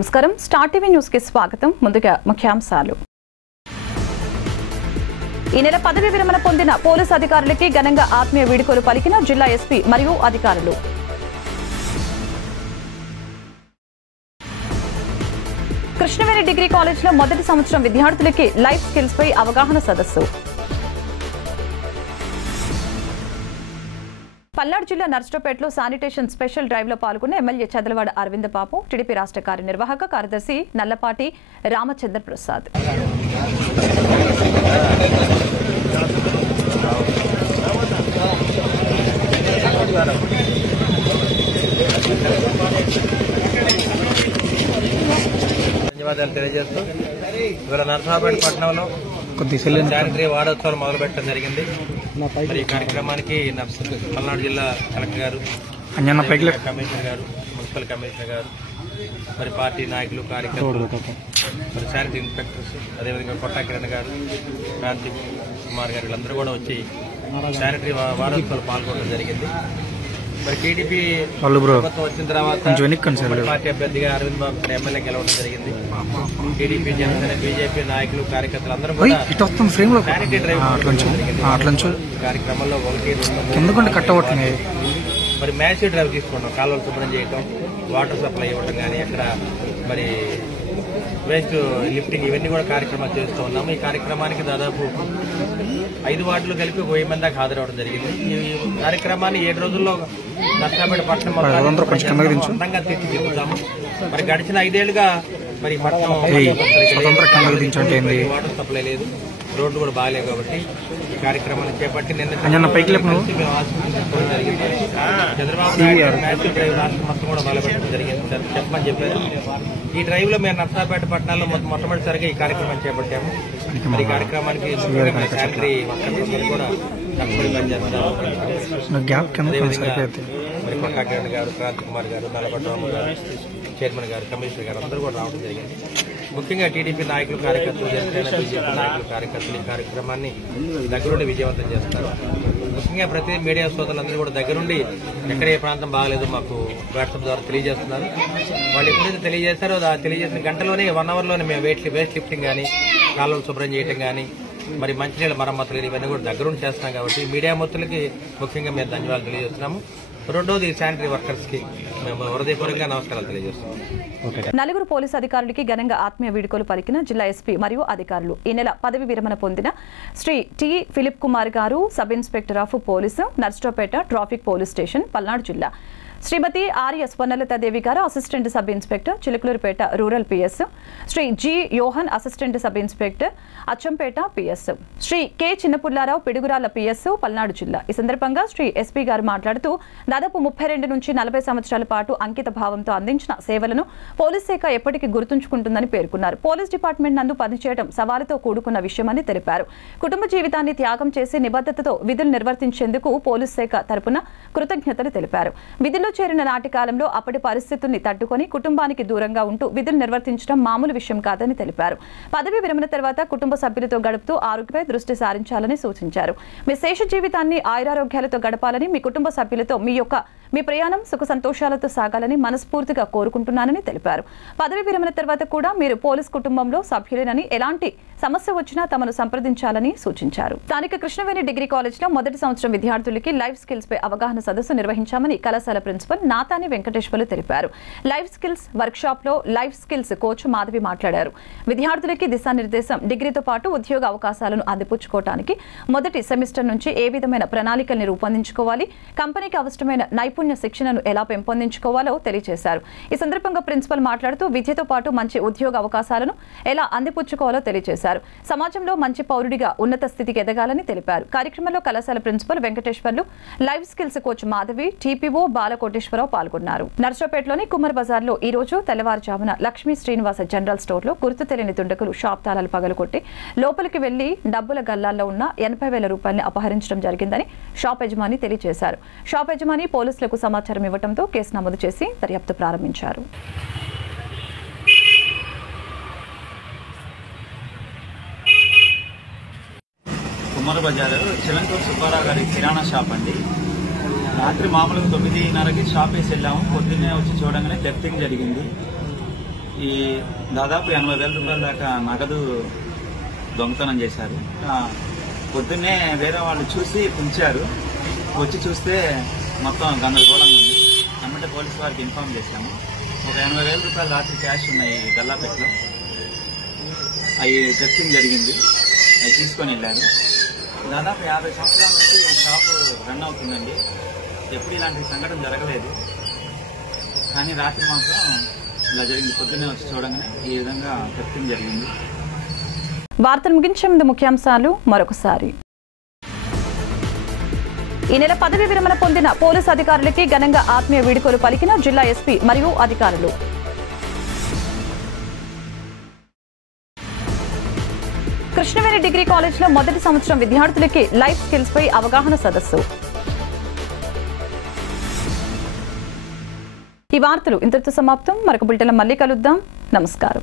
నమస్కారం star TV news కి స్వాగతం. ముందుగా ముఖ్యాంశాలు. ఈ నెల పదవి విరమణ పొందిన పోలీసు అధికారులకి ఘనంగా ఆత్మీయ వీడ్కోలు పలికిన జిల్లా ఎస్పీ మరియు అధికారులు. కృష్ణవేణి డిగ్రీ కాలేజ్లో మొదటి సంవత్సరం విద్యార్థులకి లైఫ్ స్కిల్స్ పై అవగాహన సదస్సు. పల్నాడు జిల్లా నర్సరావుపేటలో శానిటేషన్ స్పెషల్ డ్రైవ్ లో పాల్గొన్న ఎమ్మెల్యే చదలవాడ అరవింద బాబు, టీడీపీ రాష్ట్ర కార్యనిర్వాహక కార్యదర్శి నల్లపాటి రామచంద్ర ప్రసాద్. ధన్యవాదాలు తెలియజేస్తూ ఇవాళ నర్సరావుపేట పట్టణంలో శానిటరీ వారోత్సవాలు మొదలుపెట్టడం జరిగింది. మరి ఈ కార్యక్రమానికి పల్నాడు జిల్లా కలెక్టర్ గారు, కమిషనర్ గారు, మున్సిపల్ కమిషనర్ గారు, మరి పార్టీ నాయకులు, కార్యకర్తలు, మరి శానిటరీ ఇన్స్పెక్టర్స్, అదేవిధంగా కొట్టా కిరణ్ గారు, కార్తీక్ కుమార్ గారు వీళ్ళందరూ కూడా వచ్చి శానిటరీ వారోత్సవాలు పాల్గొనడం జరిగింది. మరి టీడీపీ ప్రభుత్వం వచ్చిన తర్వాత పార్టీ అభ్యర్థిగా అరవింద్ బాబు ఎమ్మెల్యే గెలవడం జరిగింది. టీడీపీ, జనసేన, బీజేపీ నాయకులు, కార్యకర్తలు అందరూ కూడా శానిటరీ డ్రైవ్ కార్యక్రమంలో 1-2 మరి మ్యాసివ్ డ్రైవ్ తీసుకున్నాం. కాలువలు శుభ్రం చేయటం, వాటర్ సప్లై ఇవ్వడం కానీ, అక్కడ మరి వేస్ట్ లిఫ్టింగ్ ఇవన్నీ కూడా కార్యక్రమాలు చేస్తూ ఉన్నాము. ఈ కార్యక్రమానికి దాదాపు 5 వార్డులు కలిపి 1000 మంది దాకా హాజరవడం జరిగింది. ఈ కార్యక్రమాన్ని 7 రోజుల్లో నర్సరావుపేట పట్టణం అందంగా తీర్చిదిద్దుతాము. మరి గడిచిన 5 ఏళ్లుగా మరి పట్టణం వాటర్ సప్లై లేదు, రోడ్లు కూడా బాగాలేవు. కాబట్టి ఈ కార్యక్రమాన్ని చేపట్టి నిన్న మేము ఆశించుకోవడం జరిగింది. చంద్రబాబు నాయుడు మ్యాసివ్ డ్రైవ్ రాష్ట్రం మొత్తం కూడా మొదలుపెట్టడం జరిగింది. చెప్పమని చెప్పారు. ఈ డ్రైవ్ లో మేము నర్సరావుపేట పట్టణాల్లో మొట్టమొదటిసారిగా ఈ కార్యక్రమాన్ని చేపట్టాము. మరి ఈ కార్యక్రమానికి శానిటరీ వర్కర్లు కూడా కష్టపడి పనిచేస్తున్నారు. మరి కొట్టా కిరణ్ గారు, క్రాంతి కుమార్ గారు, నల్లపాటి రాము గారు, చైర్మన్ గారు, కమిషనర్ గారు అందరూ కూడా రావడం జరిగింది. ముఖ్యంగా టీడీపీ నాయకులు, కార్యకర్తలు, జనసేన, బీజేపీ నాయకులు, కార్యకర్తలు ఈ కార్యక్రమాన్ని దగ్గరుండి విజయవంతం చేస్తారు. ముఖ్యంగా ప్రతి మీడియా సోదరులందరూ కూడా దగ్గరుండి ఎక్కడ ఏ ప్రాంతం బాగాలేదు మాకు వాట్సాప్ ద్వారా తెలియజేస్తున్నారు. వాళ్ళు ఎప్పుడైతే తెలియజేస్తారో తెలియజేసిన గంటలోనే 1 అవర్లోనే మేము వేస్ట్ లిఫ్టింగ్ కానీ, కాలువలు శుభ్రం చేయటం కానీ, మరి మంచినీళ్ళ మరమ్మతులు ఇవన్నీ కూడా దగ్గరుండి చేస్తున్నాం. కాబట్టి మీడియా మిత్రులకి ముఖ్యంగా మేము ధన్యవాదాలు తెలియజేస్తున్నాము. రెండోది శానిటరీ వర్కర్స్ కి మేము హృదయపూర్వకంగా నమస్కారాలు తెలియజేస్తున్నాం. 4 పోలీసు అధికారులకి ఘనంగా ఆత్మీయ వీడ్కోలు పలికిన జిల్లా ఎస్పీ మరియు అధికారులు. ఈ నెల పదవి విరమణ పొందిన Shri T Philip Kumar garu, sub inspector of police, Narasaraopet traffic police station, Palnadu జిల్లా. Shrimati RS Vanalathadevi garu, assistant sub inspector, Chilakaluripet rural PS. Shri G Yohan, assistant sub inspector, Achampet PS. Shri K Chinnapullarao, Piduguralla PS, Palnadu జిల్లా. ఈ సందర్భంగా శ్రీ ఎస్పీ గారు మాట్లాడుతూ దాదాపు 32 నుంచి 40 సంవత్సరాల పాటు అంకిత భావంతో అందించిన సేవలను పోలీస్ శాఖ ఎప్పటికీ గుర్తుంచుకుంటుందని పేర్కొన్నారు. పోలీస్ డిపార్ట్మెంట్ నందు పనిచేయడం సవాలుతో కూడుకున్న విషయమని తెలిపారు. కుటుంబ జీవితాన్ని త్యాగం చేసి నిబద్ధతతో విధులు నిర్వర్తించేందుకు పోలీస్ శాఖ తరపున కృతజ్ఞతలు తెలిపారు. విధుల్లో చేరిన నాటి కాలంలో అప్పటి పరిస్థితుల్ని తట్టుకొని కుటుంబానికి దూరంగా ఉంటూ విధులు నిర్వర్తించడం మామూలు విషయం కాదని తెలిపారు. పదవి విరమణ తర్వాత కుటుంబ సభ్యులతో గడుపుతూ ఆరోగ్యపై దృష్టి సారించాలని సూచించారు. మీ శేష జీవితాన్ని ఆయురారోగ్యాలతో గడపాలని, మీ కుటుంబ సభ్యులతో మీ ప్రయాణం సుఖ సంతోషాలతో సాగాలని మనస్ఫూర్తిగా కోరుకుంటున్నానని తెలిపారు. పదవి విరమణ తర్వాత కూడా మీరు పోలీస్ కుటుంబంలో సభ్యులేనని, ఎలాంటి సమస్య వచ్చినా తమను సంప్రదించాలని సూచించారు. స్థానిక కృష్ణవేణి డిగ్రీ కాలేజ్లో మొదటి సంవత్సరం విద్యార్థులకి లైఫ్ స్కిల్స్ పై అవగాహన సదస్సు నిర్వహించామని కళాశాల ప్రిన్సిపల్ నాతాని వెంకటేశ్వర్లు తెలిపారు. లైఫ్ స్కిల్స్ వర్క్ షాప్ లో లైఫ్ స్కిల్స్ కోచ్ మాధవి మాట్లాడారు. విద్యార్థులకి దిశానిర్దేశం, డిగ్రీతో పాటు ఉద్యోగ అవకాశాలను అందిపుచ్చుకోవడానికి మొదటి సెమిస్టర్ నుంచి ఏ విధమైన ప్రణాళికల్ని రూపొందించుకోవాలి, కంపెనీకి అవసరమైన నైపుణ్య శిక్షణను ఎలా పెంపొందించుకోవాలో తెలియజేశారు. ఈ సందర్భంగా ప్రిన్సిపల్ మాట్లాడుతూ విద్యతో పాటు మంచి ఉద్యోగ అవకాశాలను ఎలా అందిపుచ్చుకోవాలో తెలియజేశారు. సమాజంలో మంచి పౌరుడిగా ఉన్నత స్థితికి ఎదగాలని తెలిపారు. కార్యక్రమంలో కళాశాల principal Venkateswarlu, life skills coach Madhavi, TPO Balakoteswararao పాల్గొన్నారు. నర్సరావుపేటలోని కుమ్మర్ బజార్ లో ఈ రోజు తెల్లవారుజామున లక్ష్మీ శ్రీనివాస జనరల్ స్టోర్ లో గుర్తు తెలియని దుండగులు షాప్ తాళాలు పగలగొట్టి లోపలికి వెళ్లి డబ్బుల గల్లాల్లో ఉన్న 80,000 రూపాయలని అపహరించడం జరిగిందని షాప్ యజమాని తెలియజేశారు. షాప్ యజమాని పోలీసులకు సమాచారం ఇవ్వడంతో కేసు నమోదు చేసి దర్యాప్తు ప్రారంభించారు. కుమ్మర్ బజార్ చిలంకూరు సుబ్బారావు గారి కిరాణా షాప్ అండి. రాత్రి మామూలుగా 9:30కి షాప్ వేసి వెళ్ళాము. పొద్దున్నే వచ్చి చూడగానే థెఫ్టింగ్ జరిగింది. ఈ దాదాపు 80,000 రూపాయల దాకా నగదు దొంగతనం చేశారు. పొద్దున్నే వేరే వాళ్ళు చూసి పిలిచారు. వచ్చి చూస్తే మొత్తం గందరగోళంగా ఉంది. వెంటనే పోలీసు వారికి ఇన్ఫార్మ్ చేశాము. ఒక 80,000 రూపాయలు రాత్రి క్యాష్ ఉన్నాయి గల్లాపెట్లో. అవి టెస్టింగ్ జరిగింది. అవి తీసుకొని వెళ్ళారు. దాదాపు 50 సంవత్సరాల నుంచి ఈ షాపు రన్ అవుతుందండి. ఎప్పుడు ఇలాంటి సంఘటన జరగలేదు. కానీ రాత్రి మాత్రం ఇలా జరిగింది. పొద్దున్నే వచ్చి చూడగానే ఈ విధంగా టెస్టింగ్ జరిగింది. వార్తలు ముగించే ముందు ముఖ్యాంశాలు మరొకసారి. ఈ నెల పదవి విరమణ పొందిన పోలీసు అధికారులకి ఘనంగా ఆత్మీయ వీడ్కోలు పలికిన జిల్లా ఎస్పీ మరియు అధికారులు. కృష్ణవేణి డిగ్రీ కాలేజ్లో మొదటి సంవత్సరం విద్యార్థులకి లైఫ్ స్కిల్స్ పై అవగాహన సదస్సు. ఈ వార్తలు ఇంతటితో సమాప్తం. మరొక బులెటిన్లో మళ్ళీ కలుద్దాం. నమస్కారం.